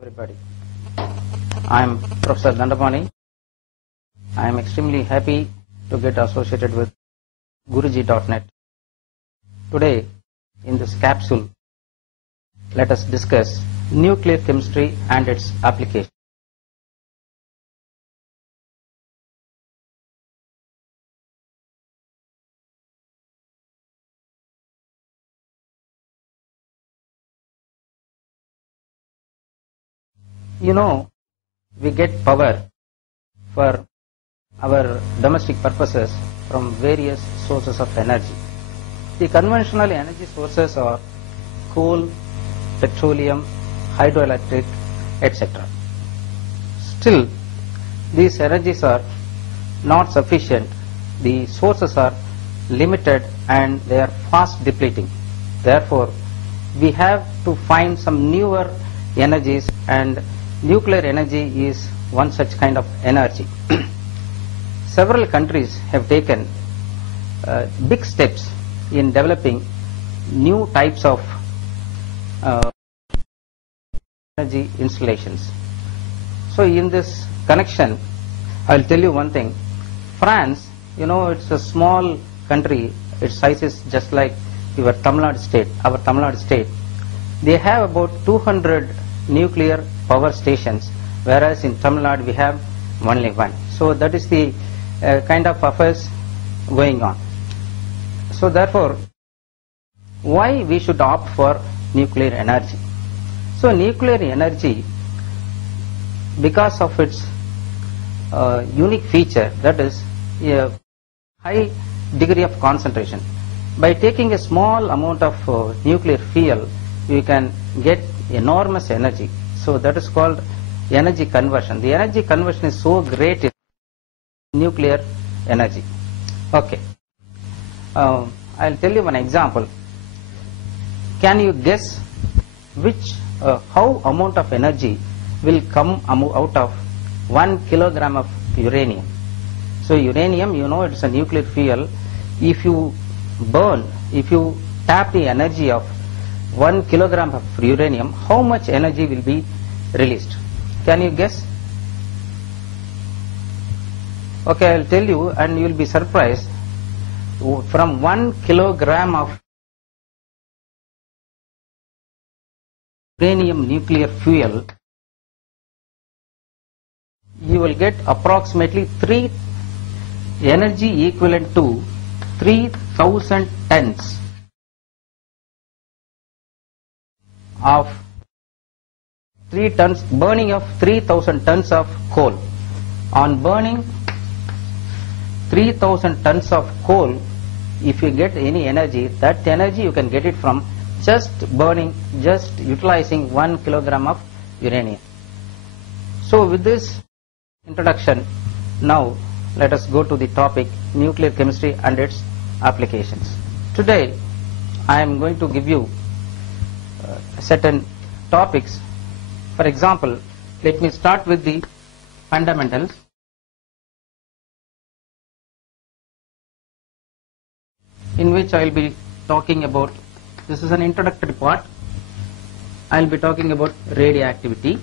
everybody. I am Professor Dandapani. I am extremely happy to get associated with Guruji.net. Today, in this capsule, let us discuss nuclear chemistry and its application. You know, we get power for our domestic purposes from various sources of energy. The conventional energy sources are coal, petroleum, hydroelectric, etc. Still, these energies are not sufficient. The sources are limited and they are fast depleting. Therefore, we have to find some newer energies, and nuclear energy is one such kind of energy. Several countries have taken big steps in developing new types of energy installations. So in this connection, I will tell you one thing. France, you know, it's a small country. Its size is just like our Tamil Nadu state. They have about 200 nuclear power stations, whereas in Tamil Nadu we have only one. So that is the kind of affairs going on. So therefore, why we should opt for nuclear energy? So nuclear energy, because of its unique feature, that is a high degree of concentration. By taking a small amount of nuclear fuel, you can get enormous energy. So that is called energy conversion. The energy conversion is so great in nuclear energy. Okay. I'll tell you one example. Can you guess how amount of energy will come out of 1 kilogram of uranium? So uranium, you know, it's a nuclear fuel. If you tap the energy of 1 kilogram of uranium, how much energy will be released? Can you guess? Okay, I'll tell you, and you will be surprised. From 1 kilogram of uranium nuclear fuel, you will get approximately energy equivalent to 3,000 tons of burning of 3,000 tons of coal. On burning 3,000 tons of coal, if you get any energy, that energy you can get it from just utilizing 1 kilogram of uranium. So with this introduction, now let us go to the topic nuclear chemistry and its applications. Today I am going to give you certain topics. For example, let me start with the fundamentals. In which I will be talking about, this is an introductory part, I will be talking about radioactivity,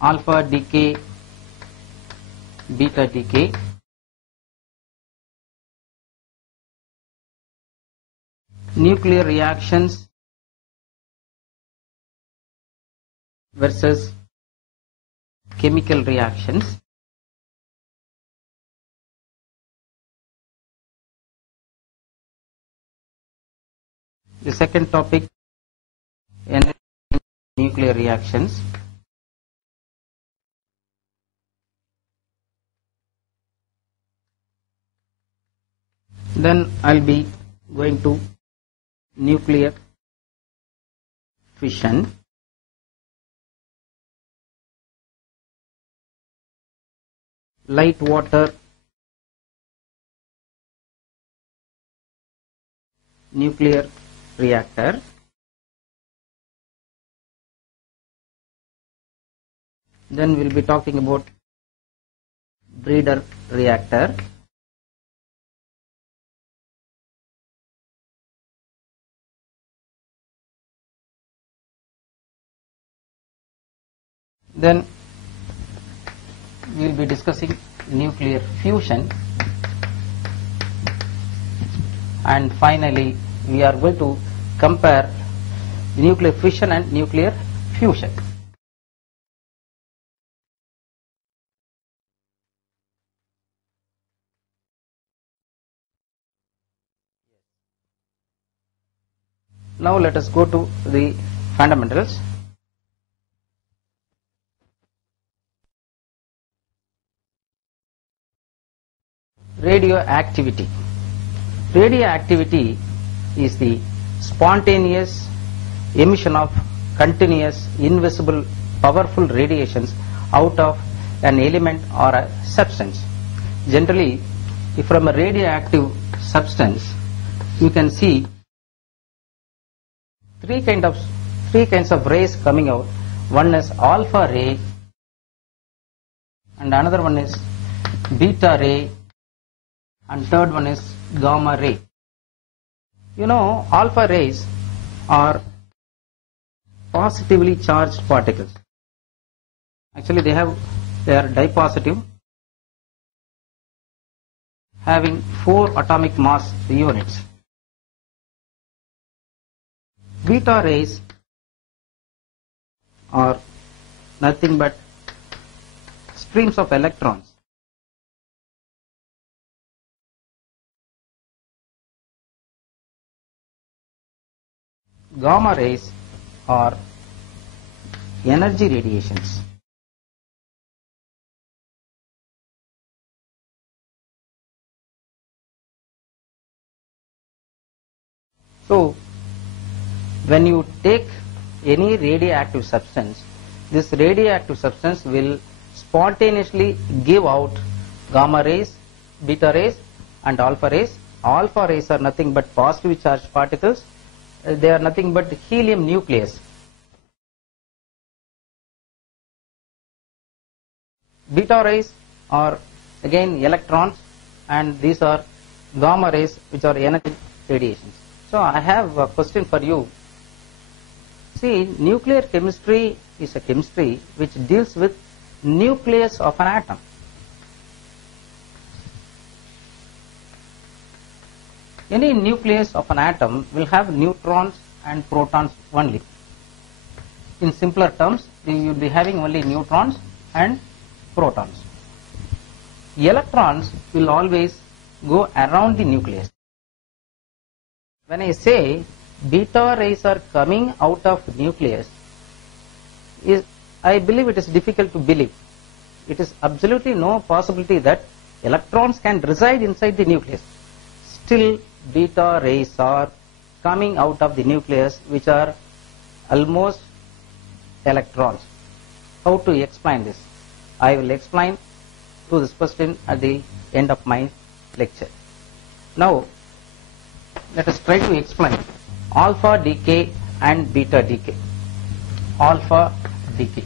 alpha decay, beta decay, nuclear reactions versus chemical reactions, the second topic, nuclear reactions, then I'll be going to nuclear fission, light water nuclear reactor, then we'll be talking about breeder reactor, Then we will be discussing nuclear fusion, and finally we are going to compare nuclear fission and nuclear fusion. Now let us go to the fundamentals. Radioactivity. Radioactivity is the spontaneous emission of continuous, invisible, powerful radiations out of an element or a substance. Generally, if from a radioactive substance, you can see three kinds of rays coming out. One is alpha ray, and another one is beta ray, and third one is gamma ray. You know, alpha rays are positively charged particles. Actually, they are dipositive, having 4 atomic mass units. Beta rays are nothing but streams of electrons. Gamma rays are energy radiations. So, when you take any radioactive substance, this radioactive substance will spontaneously give out gamma rays, beta rays and alpha rays. Alpha rays are nothing but positively charged particles. They are nothing but helium nucleus. Beta rays are again electrons, and these are gamma rays, which are energy radiations. So I have a question for you. See, nuclear chemistry is a chemistry which deals with nucleus of an atom. Any nucleus of an atom will have neutrons and protons only. In simpler terms, you will be having only neutrons and protons. Electrons will always go around the nucleus. When I say beta rays are coming out of nucleus, I believe it is difficult to believe. It is absolutely no possibility that electrons can reside inside the nucleus. Still, beta rays are coming out of the nucleus, which are almost electrons. How to explain this? I will explain to this question at the end of my lecture. Now, let us try to explain alpha decay and beta decay. Alpha decay.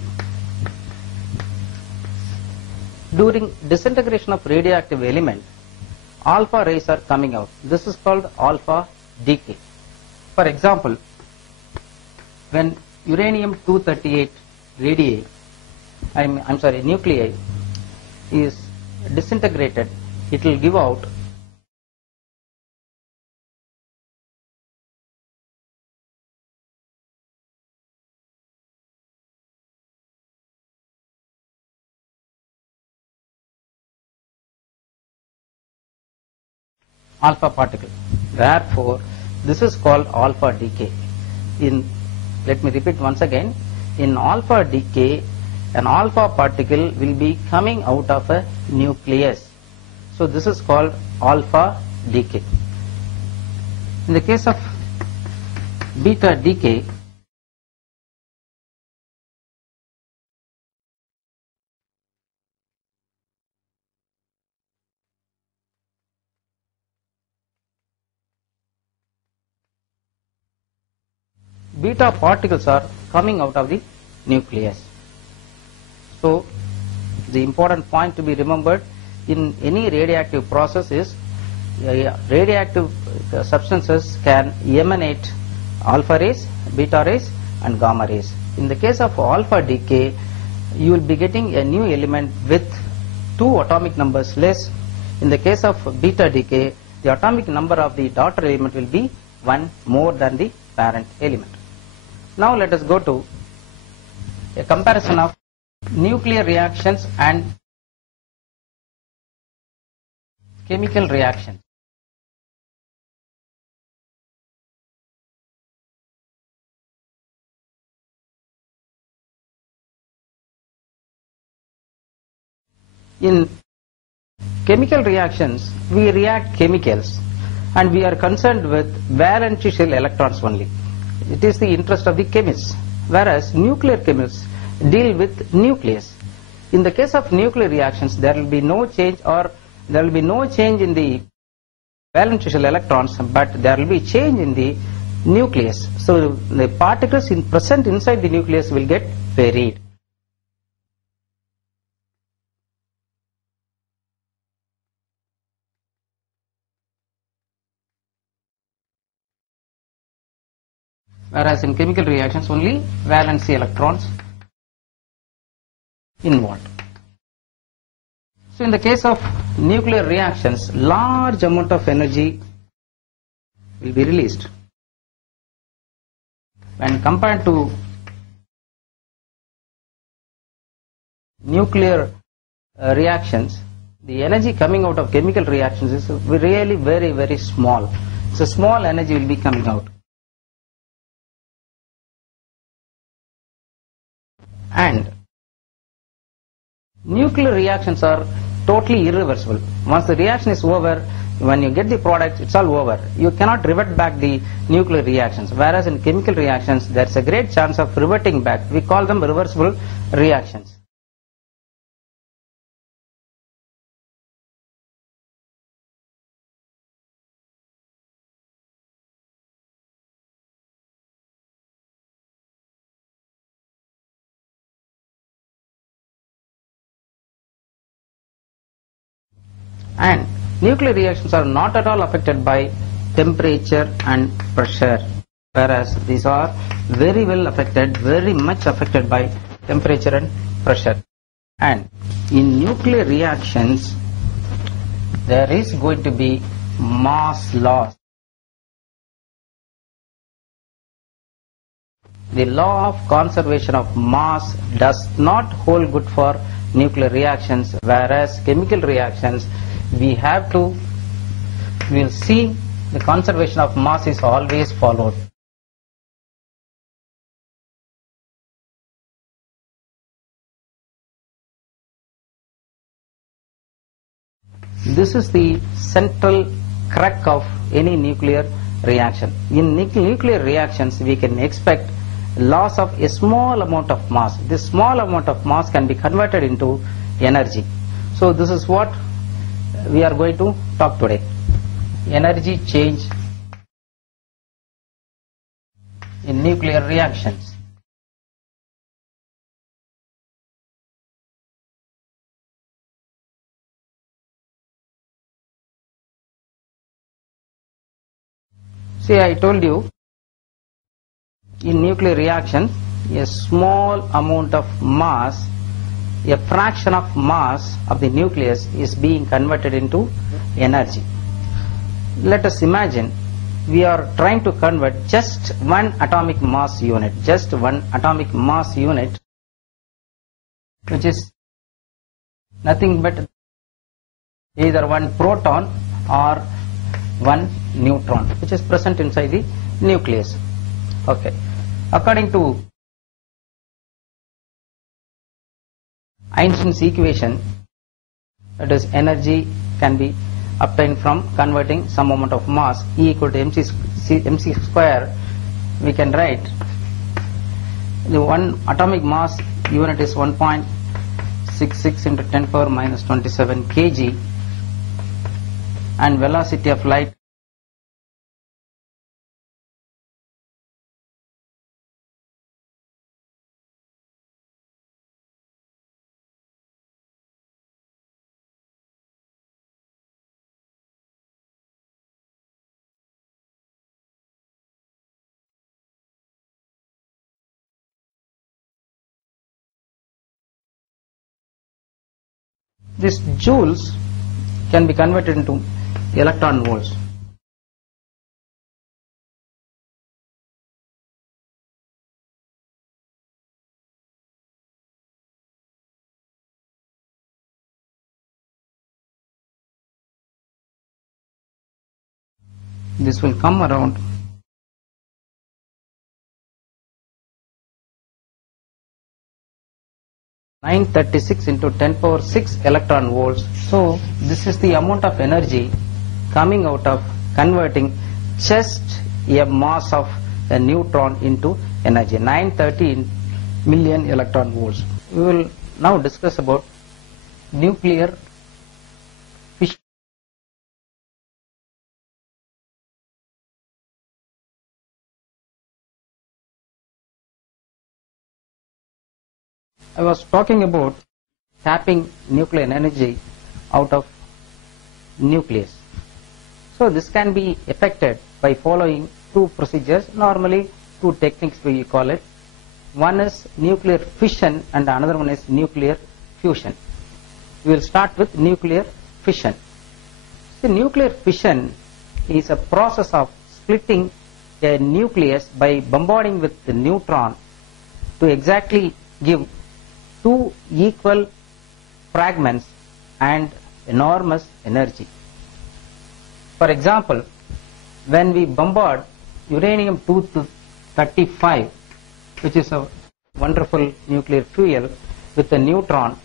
During disintegration of radioactive element, alpha rays are coming out. This is called alpha decay. For example, when uranium-238 nuclei is disintegrated, it will give out alpha particle. Therefore, this is called alpha decay. Let me repeat once again. In alpha decay, an alpha particle will be coming out of a nucleus. So this is called alpha decay. In the case of beta decay, beta particles are coming out of the nucleus. So the important point to be remembered in any radioactive process is radioactive substances can emanate alpha rays, beta rays and gamma rays. In the case of alpha decay, you will be getting a new element with two atomic numbers less. In the case of beta decay, the atomic number of the daughter element will be 1 more than the parent element. Now let us go to a comparison of nuclear reactions and chemical reactions. In chemical reactions, we react chemicals and we are concerned with valence shell electrons only. It is the interest of the chemists, whereas nuclear chemists deal with nucleus. In the case of nuclear reactions, there will be no change in the valence shell electrons, but there will be change in the nucleus. So the particles present inside the nucleus will get varied. Whereas in chemical reactions only valence electrons involved. So in the case of nuclear reactions, large amount of energy will be released. When compared to nuclear reactions, the energy coming out of chemical reactions is really very, very small. So small energy will be coming out. And nuclear reactions are totally irreversible. Once the reaction is over, when you get the product, it's all over. You cannot revert back the nuclear reactions. Whereas in chemical reactions, there's a great chance of reverting back. We call them reversible reactions. And nuclear reactions are not at all affected by temperature and pressure, whereas these are very well affected, very much affected by temperature and pressure. And in nuclear reactions, there is going to be mass loss. The law of conservation of mass does not hold good for nuclear reactions, whereas chemical reactions, we'll see the conservation of mass is always followed. This is the central crux of any nuclear reaction. In nuclear reactions, we can expect loss of a small amount of mass. This small amount of mass can be converted into energy. So this is what we are going to talk today. Energy change in nuclear reactions. See, I told you, in nuclear reaction, a small amount of mass, a fraction of mass of the nucleus is being converted into energy. Let us imagine we are trying to convert just one atomic mass unit, which is nothing but either one proton or one neutron, which is present inside the nucleus. Okay. According to Einstein's equation, that is, energy can be obtained from converting some amount of mass, E equal to mc square. We can write the one atomic mass unit is 1.66 into 10 power minus 27 kg, and velocity of light This joules can be converted into electron volts. This will come around 936 into 10 power 6 electron volts. So this is the amount of energy coming out of converting just a mass of a neutron into energy, 930 million electron volts. We will now discuss about nuclear fission. I was talking about tapping nuclear energy out of nucleus. So this can be effected by following two procedures, normally two techniques we call it. One is nuclear fission and another one is nuclear fusion. We will start with nuclear fission. The nuclear fission is a process of splitting a nucleus by bombarding with the neutron to exactly give two equal fragments and enormous energy. For example, when we bombard uranium-235, which is a wonderful nuclear fuel, with a neutron,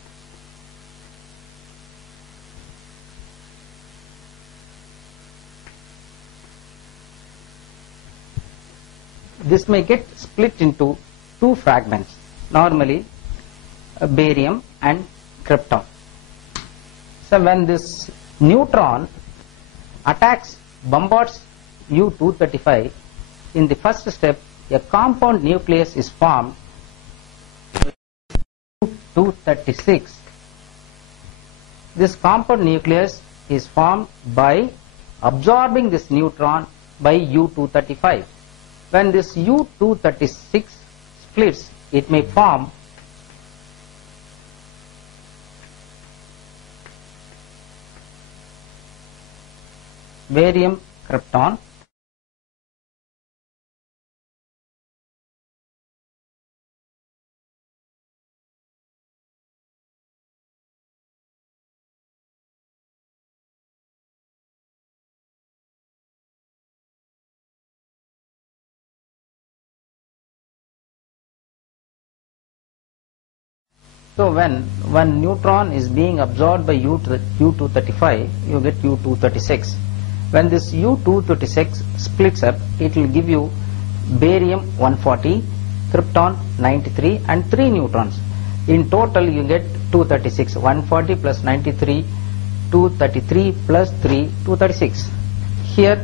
this may get split into two fragments, normally barium and krypton. So when this neutron bombards U-235, in the first step a compound nucleus is formed, U-236. This compound nucleus is formed by absorbing this neutron by U-235. When this U-236 splits, it may form barium krypton, so when one neutron is being absorbed by U-235, you get U-236. When this U-236 splits up, it will give you barium-140, krypton-93 and 3 neutrons. In total you get 236, 140 plus 93, 233 plus 3, 236. Here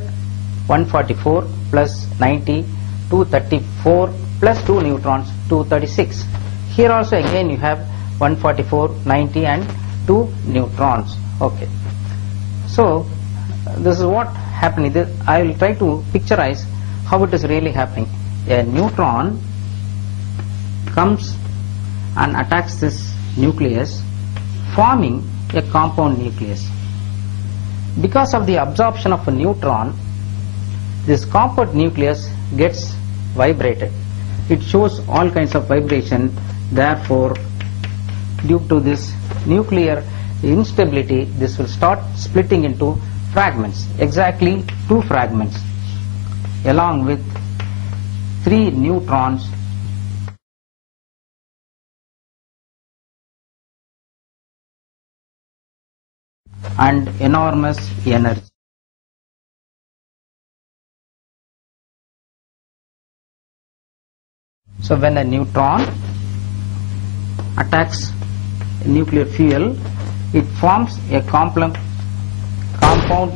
144 plus 90, 234 plus 2 neutrons, 236. Here also again you have 144, 90 and 2 neutrons. Okay. So this is what happening. I will try to picturize how it is really happening. A neutron comes and attacks this nucleus, forming a compound nucleus. Because of the absorption of a neutron, this compound nucleus gets vibrated. It shows all kinds of vibration. Therefore, due to this nuclear instability, this will start splitting into fragments, exactly 2 fragments, along with 3 neutrons and enormous energy. So when a neutron attacks a nuclear fuel, it forms a compound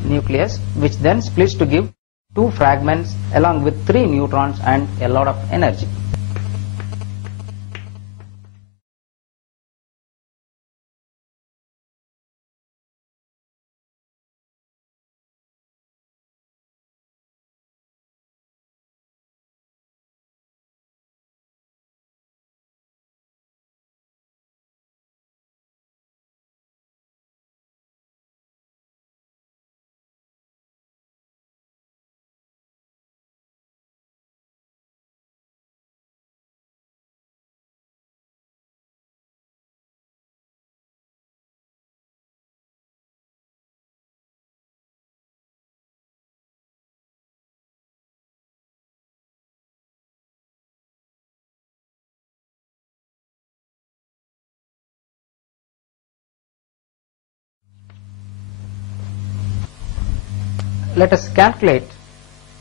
nucleus, which then splits to give 2 fragments along with 3 neutrons and a lot of energy. let us calculate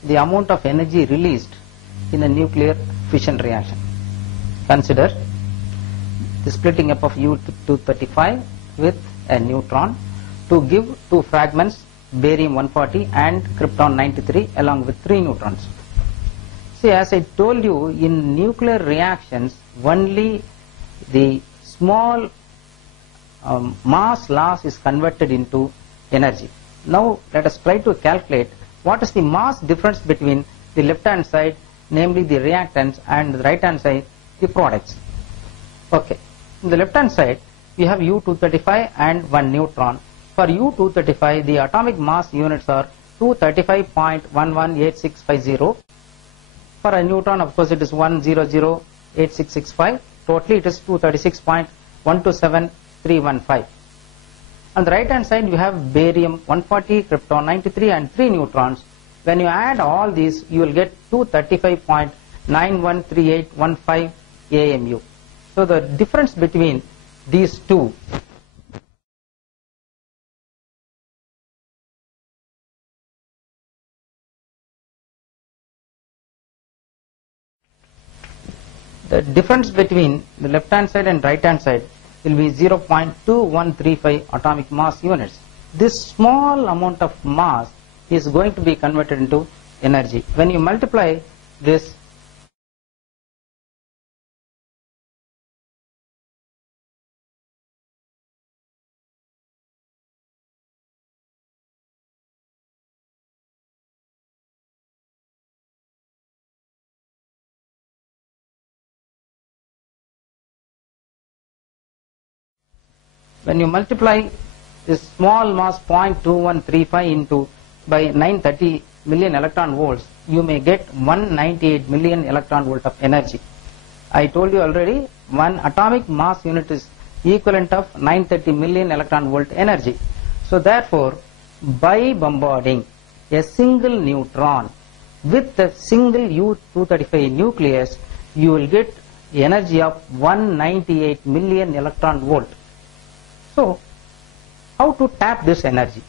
the amount of energy released in a nuclear fission reaction. Consider the splitting up of U-235 with a neutron to give two fragments, barium 140 and krypton 93, along with 3 neutrons. See, as I told you, in nuclear reactions only the small mass loss is converted into energy. Now let us try to calculate what is the mass difference between the left hand side, namely the reactants, and the right hand side, the products. Okay, in the left hand side we have U-235 and 1 neutron. For U-235 the atomic mass units are 235.118650. For a neutron, of course, it is 1008665. Totally it is 236.127315. On the right hand side you have barium 140, krypton 93 and 3 neutrons. When you add all these, you will get 235.913815 AMU. So the difference between these two the left hand side and right hand side will be 0.2135 atomic mass units. This small amount of mass is going to be converted into energy. When you multiply this small mass 0.2135 into by 930 million electron volts, you may get 198 million electron volt of energy. I told you already, one atomic mass unit is equivalent of 930 million electron volt energy. So therefore, by bombarding a single neutron with a single U-235 nucleus, you will get energy of 198 million electron volt. So how to tap this energy?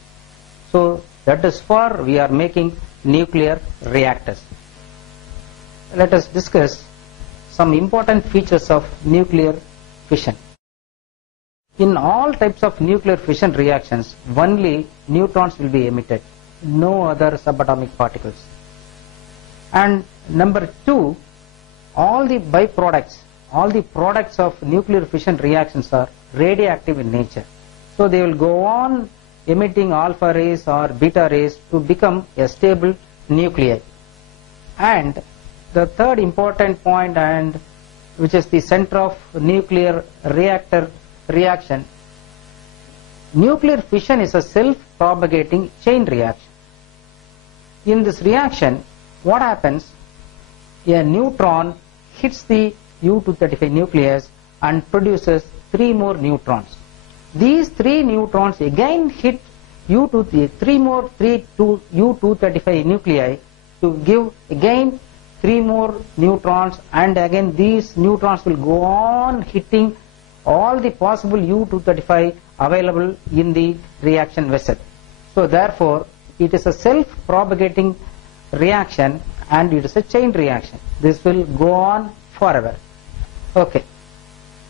So that is for we are making nuclear reactors. Let us discuss some important features of nuclear fission. In all types of nuclear fission reactions, only neutrons will be emitted, no other subatomic particles. And number 2, all the byproducts, all the products of nuclear fission reactions are radioactive in nature. So they will go on emitting alpha rays or beta rays to become a stable nuclei. And the third important point, and which is the center of nuclear reactor reaction, nuclear fission is a self-propagating chain reaction. In this reaction, what happens? A neutron hits the U-235 nucleus and produces 3 more neutrons. These 3 neutrons again hit U-235 nuclei to give again 3 more neutrons, and again these neutrons will go on hitting all the possible U-235 available in the reaction vessel. So therefore it is a self-propagating reaction and it is a chain reaction. This will go on forever. Okay,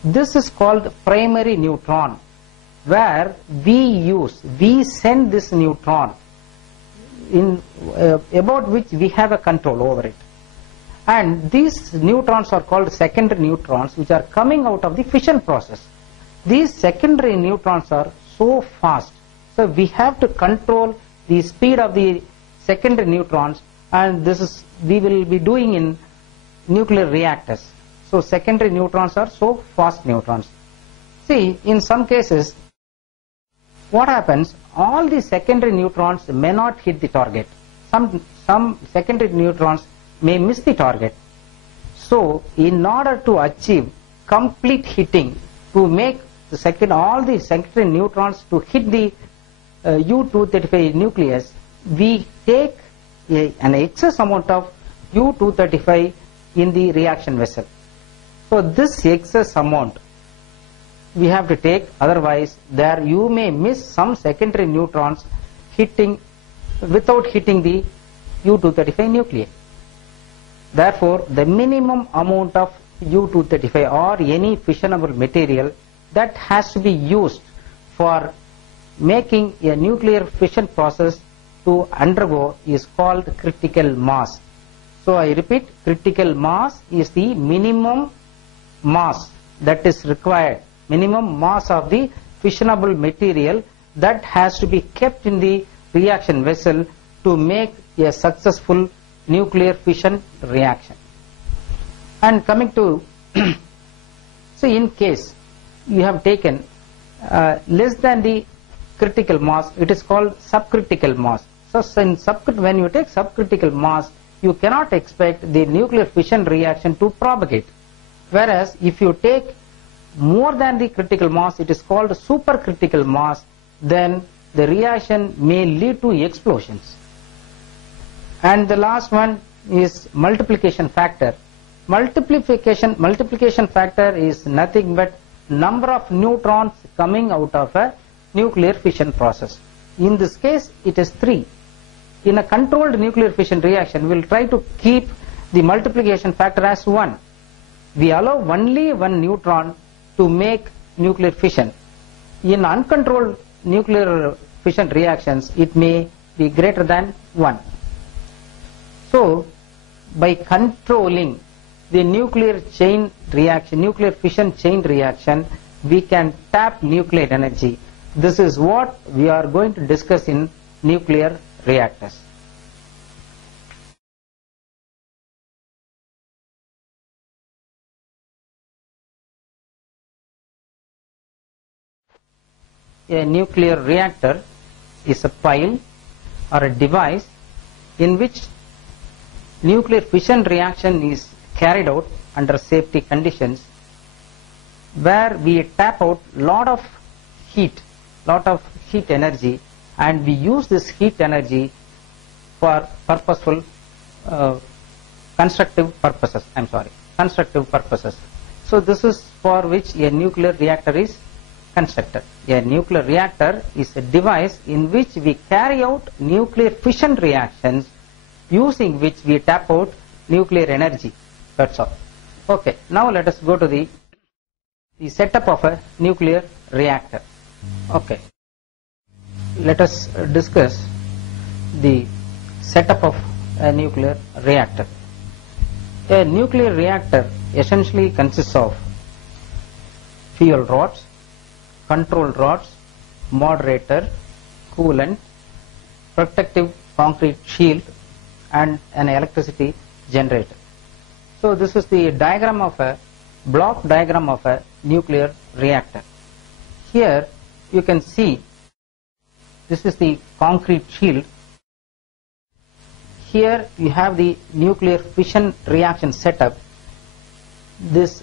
this is called primary neutron, where we send this neutron in about which we have a control over it. And these neutrons are called secondary neutrons, which are coming out of the fission process. These secondary neutrons are so fast, so we have to control the speed of the secondary neutrons, and this is we will be doing in nuclear reactors. So secondary neutrons are so fast neutrons. See, in some cases what happens, all the secondary neutrons may not hit the target. Some secondary neutrons may miss the target. So in order to achieve complete hitting, to make all the secondary neutrons to hit the U-235 nucleus, we take an excess amount of U-235 in the reaction vessel. So this excess amount we have to take, otherwise there you may miss some secondary neutrons hitting without hitting the U-235 nuclei. Therefore, the minimum amount of U-235 or any fissionable material that has to be used for making a nuclear fission process to undergo is called critical mass. So I repeat, critical mass is the minimum mass that is required, minimum mass of the fissionable material that has to be kept in the reaction vessel to make a successful nuclear fission reaction. And coming to, so in case you have taken less than the critical mass, it is called subcritical mass. So when you take subcritical mass, you cannot expect the nuclear fission reaction to propagate. Whereas if you take more than the critical mass, it is called supercritical mass, then the reaction may lead to explosions. And the last one is multiplication factor. Multiplication factor is nothing but number of neutrons coming out of a nuclear fission process. In this case, it is 3. In a controlled nuclear fission reaction, we will try to keep the multiplication factor as 1. We allow only 1 neutron to make nuclear fission. In uncontrolled nuclear fission reactions, it may be greater than 1. So, by controlling the nuclear chain reaction, nuclear fission chain reaction, we can tap nuclear energy. This is what we are going to discuss in nuclear reactors. A nuclear reactor is a pile or a device in which nuclear fission reaction is carried out under safety conditions, where we tap out lot of heat energy, and we use this heat energy for purposeful constructive purposes. So this is for which a nuclear reactor is constructed. A nuclear reactor is a device in which we carry out nuclear fission reactions, using which we tap out nuclear energy. That's all. Okay, now let us go to the setup of a nuclear reactor. Okay, let us discuss the setup of a nuclear reactor. A nuclear reactor essentially consists of fuel rods, control rods, moderator, coolant, protective concrete shield, and an electricity generator. So this is the diagram of a block diagram of a nuclear reactor. Here you can see this is the concrete shield. Here you have the nuclear fission reaction setup. These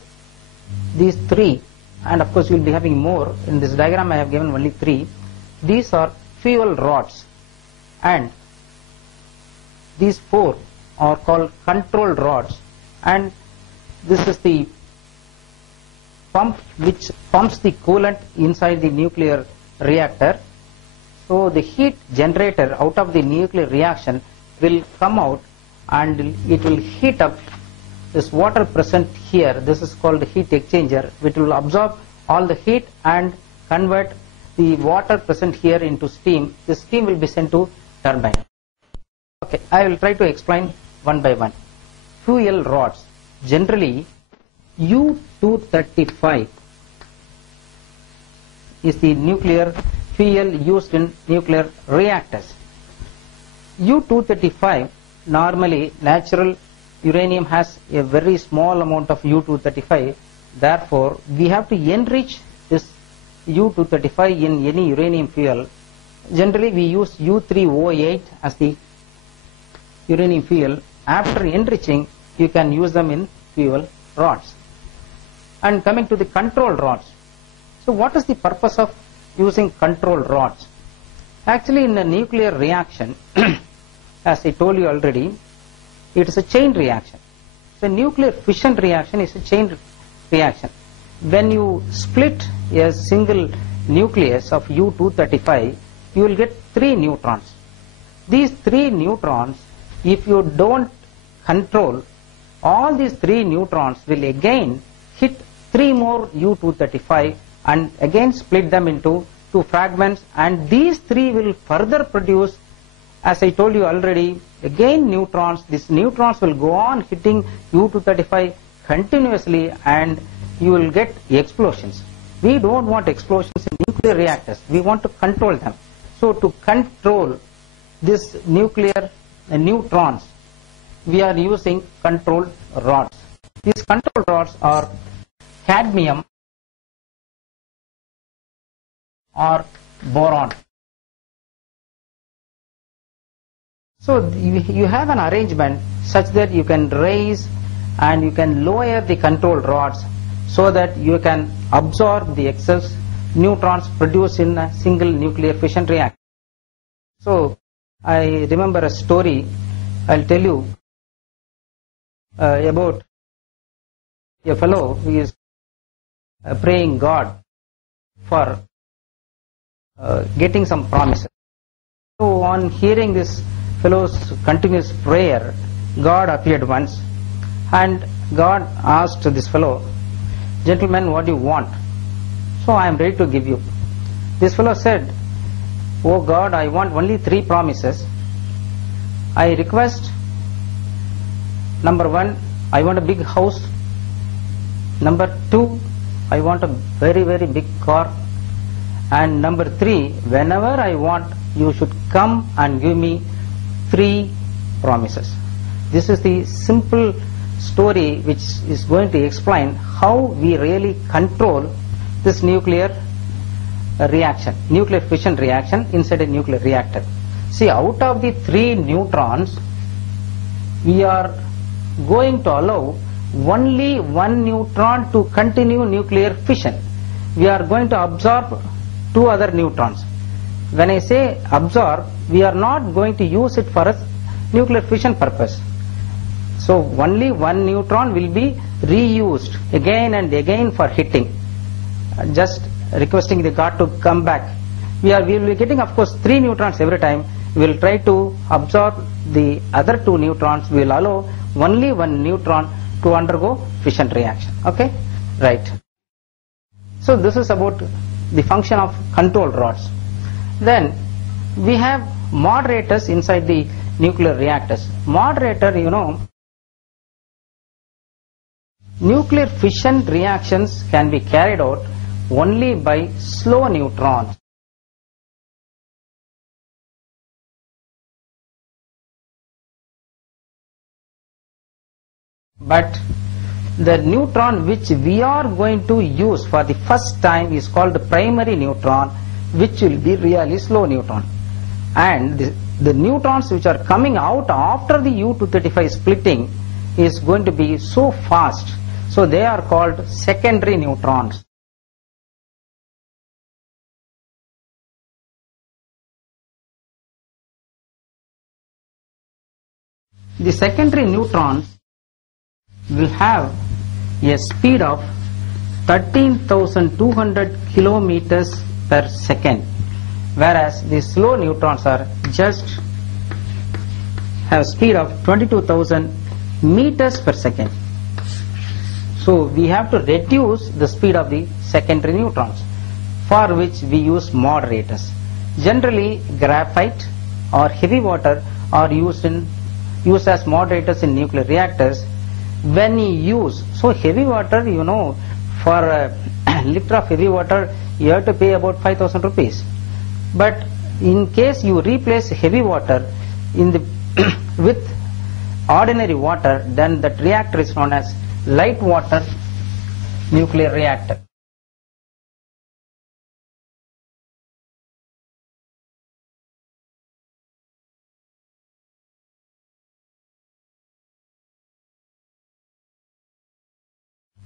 3, and of course you will be having more. In this diagram I have given only 3. These are fuel rods, and these 4 are called control rods, and this is the pump which pumps the coolant inside the nuclear reactor. So the heat generator out of the nuclear reaction will come out, and it will heat up this water present here. This is called the heat exchanger, which will absorb all the heat and convert the water present here into steam. The steam will be sent to turbine. Okay, I will try to explain one by one. Fuel rods. Generally, U-235 is the nuclear fuel used in nuclear reactors. U-235, normally natural uranium has a very small amount of U-235. Therefore, we have to enrich this U-235 in any uranium fuel. Generally, we use U-3O8 as the uranium fuel. After enriching, you can use them in fuel rods. And coming to the control rods. So what is the purpose of using control rods? Actually, in a nuclear reaction, as I told you already, it is a chain reaction. So nuclear fission reaction is a chain reaction. When you split a single nucleus of U-235, you will get 3 neutrons. these 3 neutrons, if you don't control, all these 3 neutrons will again hit 3 more U-235 and again split them into 2 fragments, and these 3 will further produce, as I told you already, again neutrons. These neutrons will go on hitting U-235 continuously and you will get explosions. We don't want explosions in nuclear reactors. We want to control them. So to control this nuclear neutrons, we are using control rods. These control rods are cadmium or boron. So you have an arrangement such that you can raise and you can lower the control rods so that you can absorb the excess neutrons produced in a single nuclear fission reactor. So I remember a story I'll tell you about a fellow who is praying God for getting some promises. So on hearing this fellow's continuous prayer, God appeared once and God asked this fellow, "Gentleman, what do you want?" "So I am ready to give you." This fellow said, "Oh God, I want only 3 promises. I request, number 1, I want a big house. Number 2, I want a very, very big car. And number 3, whenever I want, you should come and give me 3 promises." This is the simple story which is going to explain how we really control this nuclear reaction, nuclear fission reaction inside a nuclear reactor. See, out of the 3 neutrons, we are going to allow only 1 neutron to continue nuclear fission. We are going to absorb 2 other neutrons. When I say absorb, we are not going to use it for a nuclear fission purpose. So only 1 neutron will be reused again and again for hitting. Just requesting the God to come back. We will be getting, of course, 3 neutrons every time. We will try to absorb the other 2 neutrons. We will allow only 1 neutron to undergo fission reaction. Okay? Right. So this is about the function of control rods. Then we have moderators inside the nuclear reactors. Moderator, nuclear fission reactions can be carried out only by slow neutrons. But the neutron which we are going to use for the first time is called the primary neutron, which will be really slow neutron. And the neutrons which are coming out after the U-235 splitting is going to be so fast. So they are called secondary neutrons. The secondary neutrons will have a speed of 13,200 kilometers per second, whereas the slow neutrons are just have speed of 22,000 meters per second. So we have to reduce the speed of the secondary neutrons, for which we use moderators. Generally, graphite or heavy water are used as moderators in nuclear reactors. When you use, so heavy water, for a liter of heavy water, you have to pay about 5,000 rupees. But in case you replace heavy water with ordinary water, then that reactor is known as light water nuclear reactor.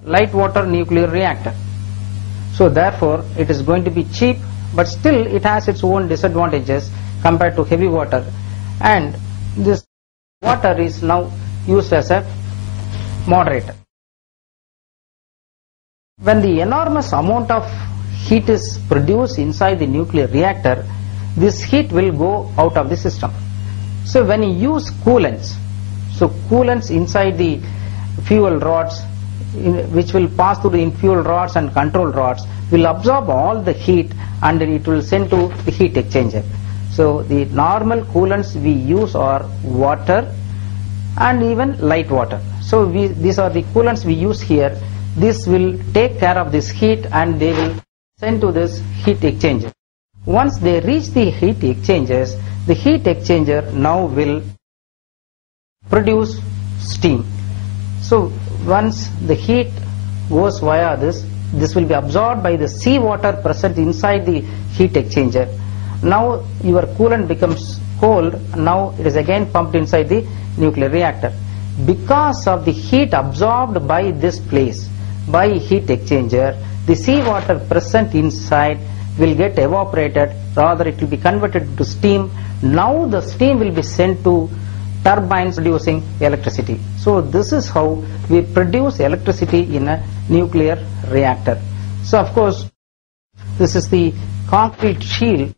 Light water nuclear reactor. So therefore it is going to be cheap, but still it has its own disadvantages compared to heavy water, and this water is now used as a moderator. When the enormous amount of heat is produced inside the nuclear reactor, this heat will go out of the system. So when you use coolants, so coolants inside the fuel rods, which will pass through the fuel rods and control rods, will absorb all the heat and it will send to the heat exchanger. So the normal coolants we use are water and even light water. So these are the coolants we use here. This will take care of this heat and they will send to this heat exchanger. Once they reach the heat exchangers, the heat exchanger now will produce steam. So once the heat goes via this will be absorbed by the seawater present inside the heat exchanger. Now your coolant becomes cold. Now it is again pumped inside the nuclear reactor. Because of the heat absorbed by this place, by heat exchanger, the seawater present inside will get evaporated, rather it will be converted to steam. Now the steam will be sent to turbines producing electricity. So this is how we produce electricity in a nuclear reactor. So of course this is the concrete shield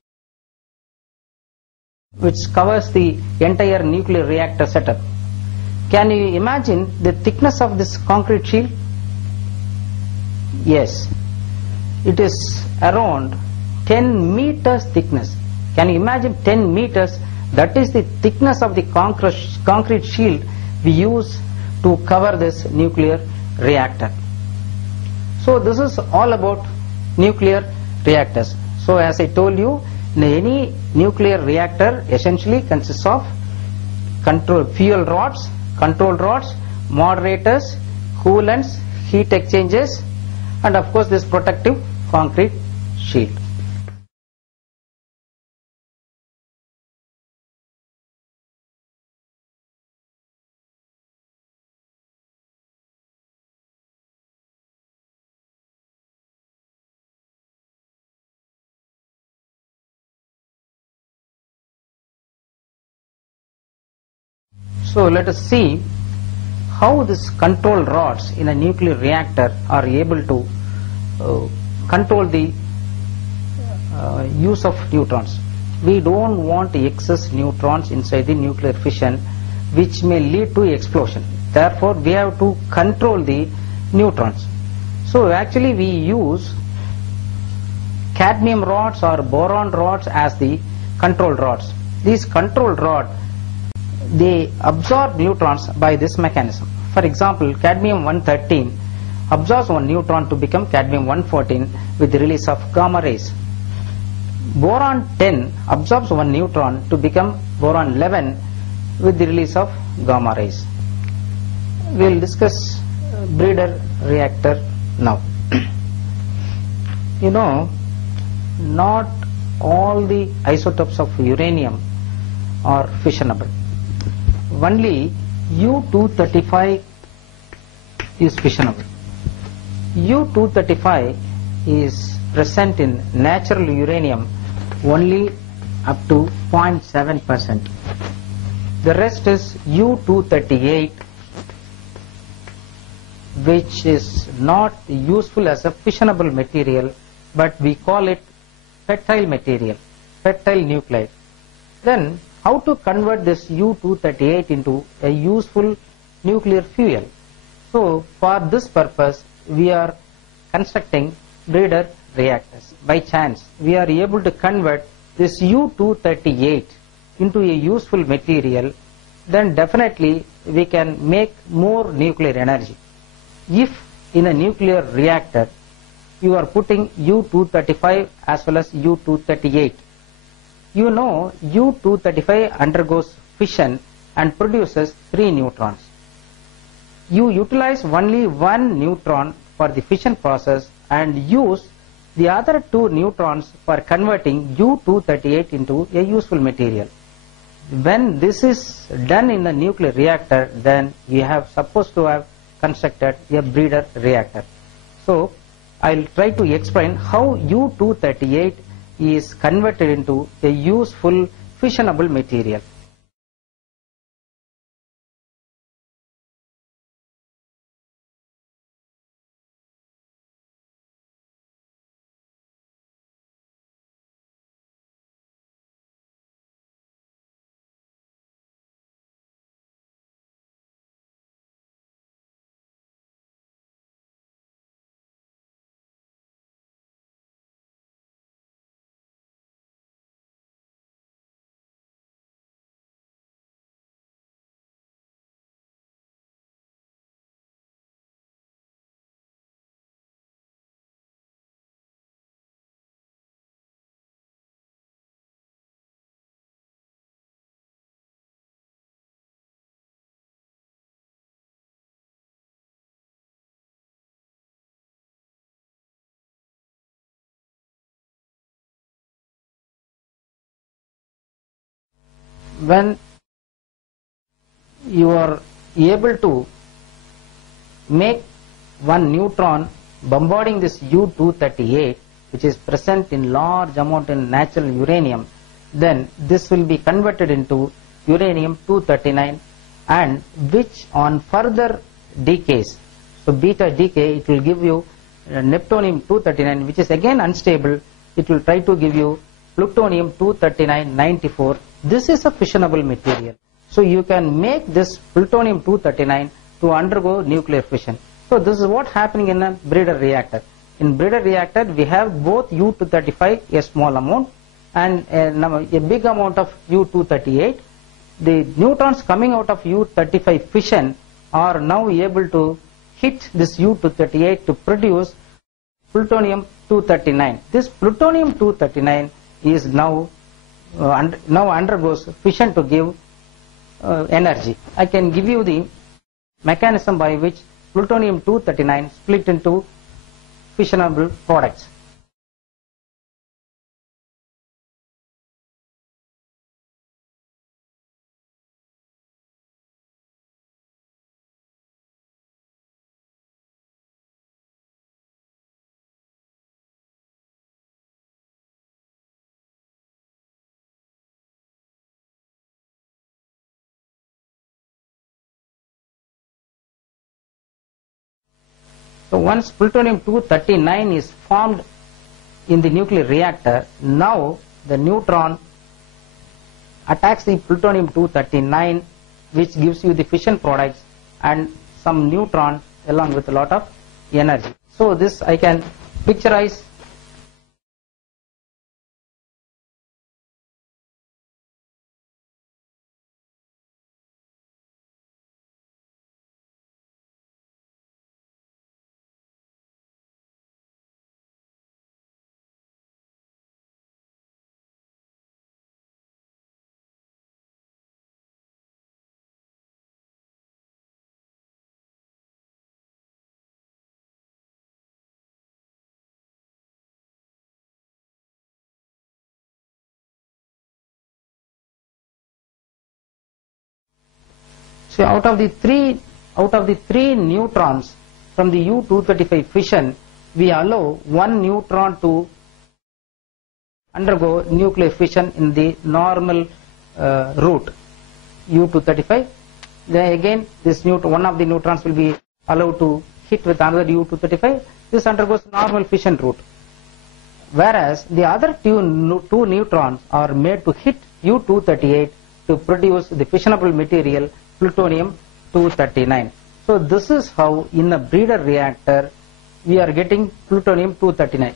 which covers the entire nuclear reactor setup. Can you imagine the thickness of this concrete shield? Yes, it is around 10 meters thickness. Can you imagine 10 meters? That is the thickness of the concrete shield we use to cover this nuclear reactor. So this is all about nuclear reactors. So as I told you, any nuclear reactor essentially consists of fuel rods, control rods, moderators, coolants, heat exchangers, and of course this protective concrete shield. So let us see how these control rods in a nuclear reactor are able to control the use of neutrons. We don't want excess neutrons inside the nuclear fission, which may lead to explosion. Therefore, we have to control the neutrons. So actually we use cadmium rods or boron rods as the control rods. These control rods, they absorb neutrons by this mechanism. For example, cadmium 113 absorbs one neutron to become cadmium 114 with the release of gamma rays. Boron 10 absorbs one neutron to become boron 11 with the release of gamma rays. We will discuss breeder reactor now. You know, not all the isotopes of uranium are fissionable. Only U-235 is fissionable. U-235 is present in natural uranium only up to 0.7%. The rest is U-238, which is not useful as a fissionable material, but we call it fertile material, fertile nuclide. Then how to convert this U-238 into a useful nuclear fuel? So for this purpose we are constructing breeder reactors. By chance we are able to convert this U-238 into a useful material, then definitely we can make more nuclear energy. If in a nuclear reactor you are putting U-235 as well as U-238, you know U-235 undergoes fission and produces 3 neutrons. You utilize only 1 neutron for the fission process and use the other 2 neutrons for converting U-238 into a useful material. When this is done in a nuclear reactor, then you have supposed to have constructed a breeder reactor. So I'll try to explain how U-238 is converted into a useful fissionable material. when you are able to make one neutron bombarding this U-238, which is present in large amount in natural uranium, then this will be converted into uranium-239, and which on further decays, so beta decay, it will give you neptunium-239, which is again unstable. It will try to give you plutonium-239-94. This is a fissionable material. So you can make this plutonium-239 to undergo nuclear fission. So this is what happening in a breeder reactor. In breeder reactor, we have both U-235, a small amount, and a big amount of U-238. The neutrons coming out of U-35 fission are now able to hit this U-238 to produce plutonium-239. This plutonium-239 is now undergoes fission to give energy. I can give you the mechanism by which plutonium-239 split into fissionable products. So once plutonium-239 is formed in the nuclear reactor, now the neutron attacks the plutonium-239, which gives you the fission products and some neutron along with a lot of energy. So this I can picturize. So out of the three neutrons from the U-235 fission, we allow one neutron to undergo nuclear fission in the normal route U-235. Then again, one of the neutrons will be allowed to hit with another U-235. This undergoes normal fission route. Whereas the other two neutrons are made to hit U-238 to produce the fissionable material plutonium-239. So this is how in a breeder reactor we are getting plutonium-239.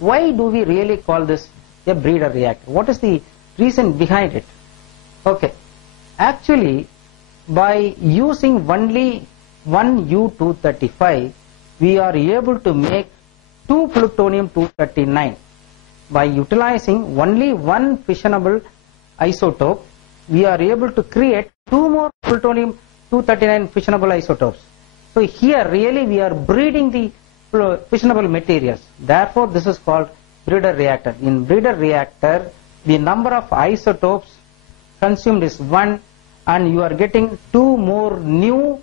Why do we really call this a breeder reactor? What is the reason behind it? Okay, actually by using only one U-235, we are able to make two plutonium-239. By utilizing only one fissionable isotope, we are able to create two more plutonium-239 fissionable isotopes. So here really we are breeding the fissionable materials. Therefore this is called breeder reactor. In breeder reactor, the number of isotopes consumed is 1, and you are getting 2 more new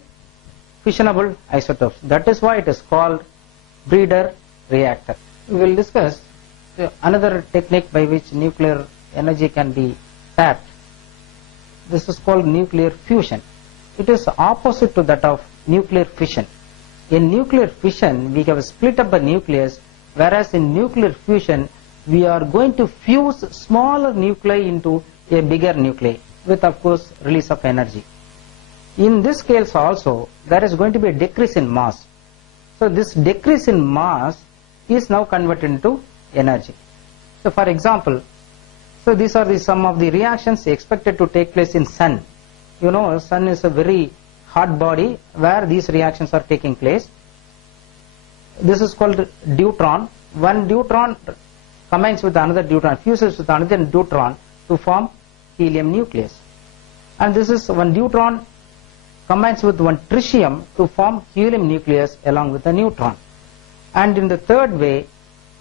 fissionable isotopes. That is why it is called breeder reactor. We will discuss another technique by which nuclear energy can be tapped. This is called nuclear fusion. It is opposite to that of nuclear fission. In nuclear fission, we have split up a nucleus, whereas in nuclear fusion, we are going to fuse smaller nuclei into a bigger nuclei with, of course, release of energy. In this case also, there is going to be a decrease in mass. So this decrease in mass is now converted into energy. So for example, so these are some of the reactions expected to take place in sun. You know, sun is a very hot body where these reactions are taking place. This is called deuteron. One deuteron combines with another deuteron, fuses with another deuteron to form helium nucleus. And this is one deuteron combines with one tritium to form helium nucleus along with a neutron. And in the third way,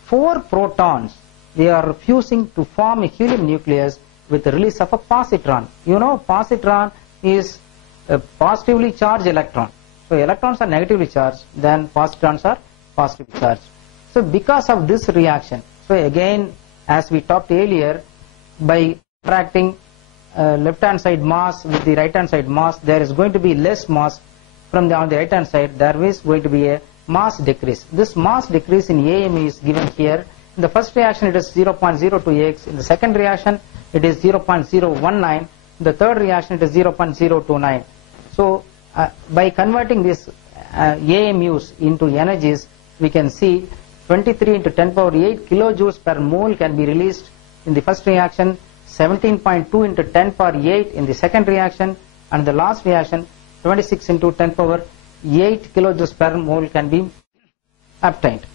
4 protons, they are fusing to form a helium nucleus with the release of a positron. You know, positron is a positively charged electron. So electrons are negatively charged, then positrons are positively charged. So because of this reaction, so again, as we talked earlier, by subtracting left hand side mass with the right hand side mass, there is going to be less mass from on the right hand side. There is going to be a mass decrease. This mass decrease in AME is given here. In the first reaction it is 0.02x, in the second reaction it is 0.019, in the third reaction it is 0.029. So by converting this AMUs into energies, we can see 23 into 10 power 8 kilojoules per mole can be released in the first reaction, 17.2 into 10 power 8 in the second reaction, and the last reaction 26 into 10 power 8 kilojoules per mole can be obtained.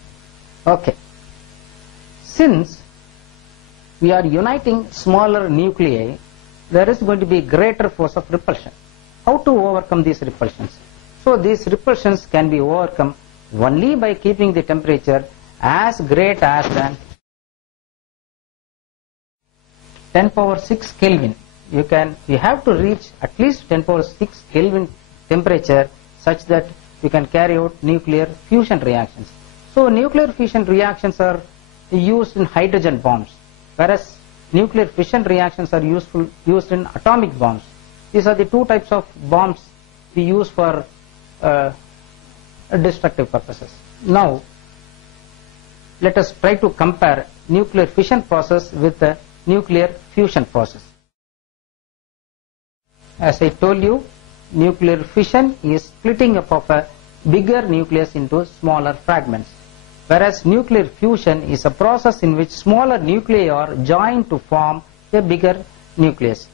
Okay. Since we are uniting smaller nuclei, there is going to be greater force of repulsion. How to overcome these repulsions? So these repulsions can be overcome only by keeping the temperature as great as than 10 power 6 Kelvin. You have to reach at least 10 power 6 Kelvin temperature such that you can carry out nuclear fusion reactions. So nuclear fusion reactions are used in hydrogen bombs, whereas nuclear fission reactions are used in atomic bombs. These are the two types of bombs we use for destructive purposes. Now, let us try to compare nuclear fission process with the nuclear fusion process. As I told you, nuclear fission is splitting up of a bigger nucleus into smaller fragments, whereas nuclear fusion is a process in which smaller nuclei are joined to form a bigger nucleus.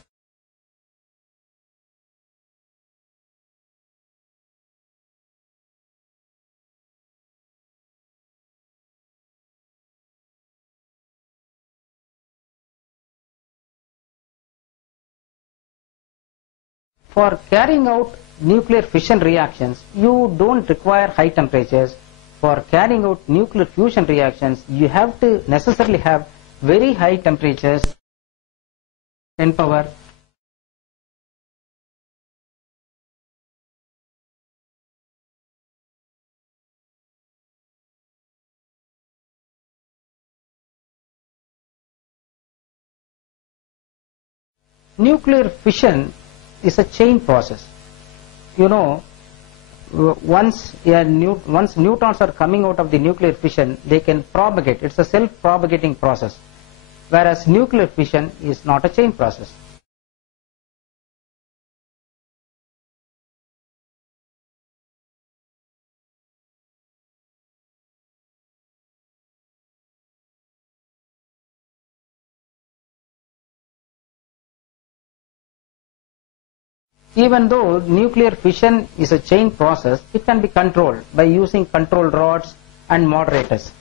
For carrying out nuclear fission reactions, you don't require high temperatures. For carrying out nuclear fusion reactions, you have to necessarily have very high temperatures, 10 power. Nuclear fission is a chain process. You know, once neutrons are coming out of the nuclear fission, they can propagate. It's a self-propagating process, whereas nuclear fission is not a chain process. Even though nuclear fission is a chain process, it can be controlled by using control rods and moderators.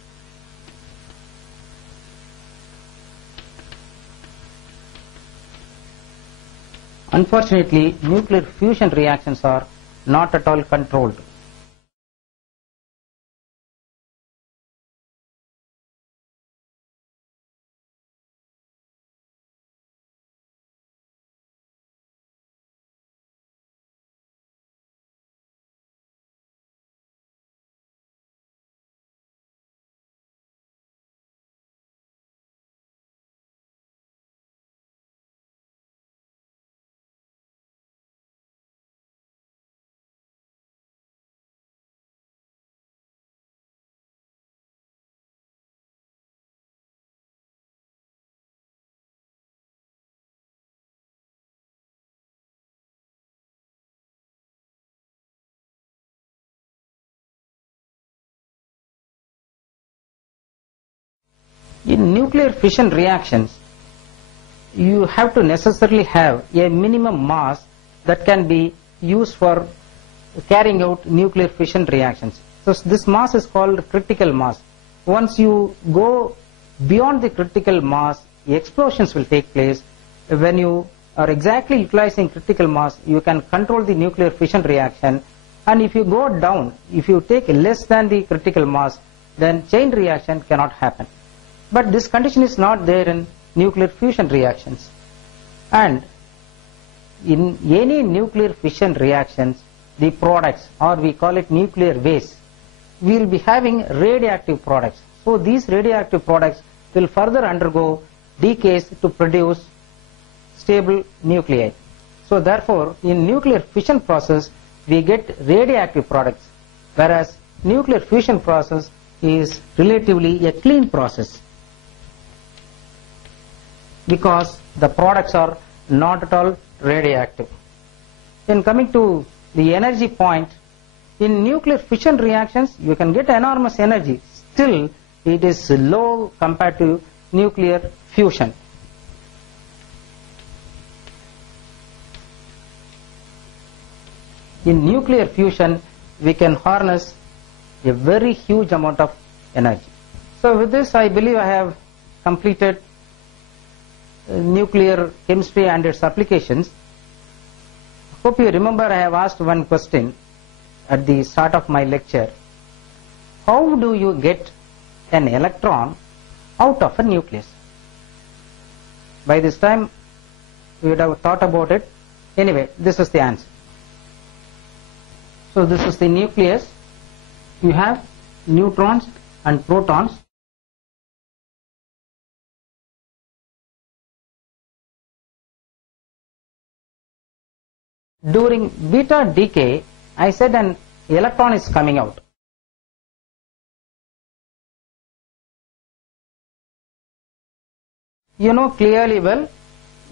Unfortunately, nuclear fusion reactions are not at all controlled. In nuclear fission reactions, you have to necessarily have a minimum mass that can be used for carrying out nuclear fission reactions. So this mass is called critical mass. Once you go beyond the critical mass, explosions will take place. When you are exactly utilizing critical mass, you can control the nuclear fission reaction. And if you go down, if you take less than the critical mass, then chain reaction cannot happen. But this condition is not there in nuclear fusion reactions. And in any nuclear fission reactions, the products, or we call it nuclear waste, we will be having radioactive products. So these radioactive products will further undergo decays to produce stable nuclei. So therefore, in nuclear fission process, we get radioactive products, whereas nuclear fusion process is relatively a clean process, because the products are not at all radioactive. Then coming to the energy point, in nuclear fission reactions you can get enormous energy, still it is low compared to nuclear fusion. In nuclear fusion we can harness a very huge amount of energy. So with this, I believe I have completed nuclear chemistry and its applications. Hope you remember I have asked one question at the start of my lecture. How do you get an electron out of a nucleus? By this time you would have thought about it. Anyway, this is the answer. So this is the nucleus. You have neutrons and protons. During beta decay, I said an electron is coming out. You know clearly well,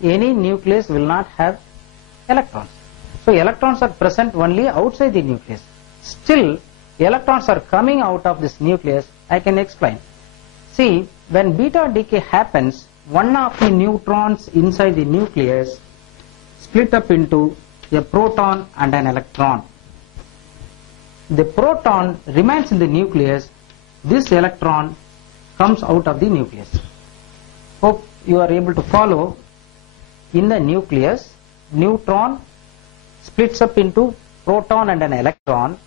any nucleus will not have electrons. So electrons are present only outside the nucleus. Still, electrons are coming out of this nucleus. I can explain. See, when beta decay happens, one of the neutrons inside the nucleus split up into a proton and an electron. The proton remains in the nucleus. This electron comes out of the nucleus. Hope you are able to follow. In the nucleus, neutron splits up into proton and an electron.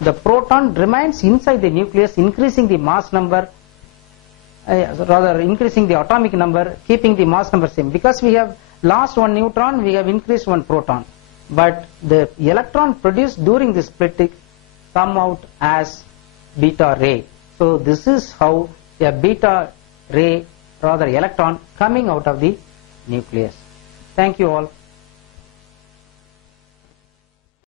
The proton remains inside the nucleus, increasing the mass number, rather increasing the atomic number, keeping the mass number same. Because we have lost one neutron, we have increased one proton. But the electron produced during the splitting come out as beta ray. So this is how a beta ray, rather electron, coming out of the nucleus. Thank you all.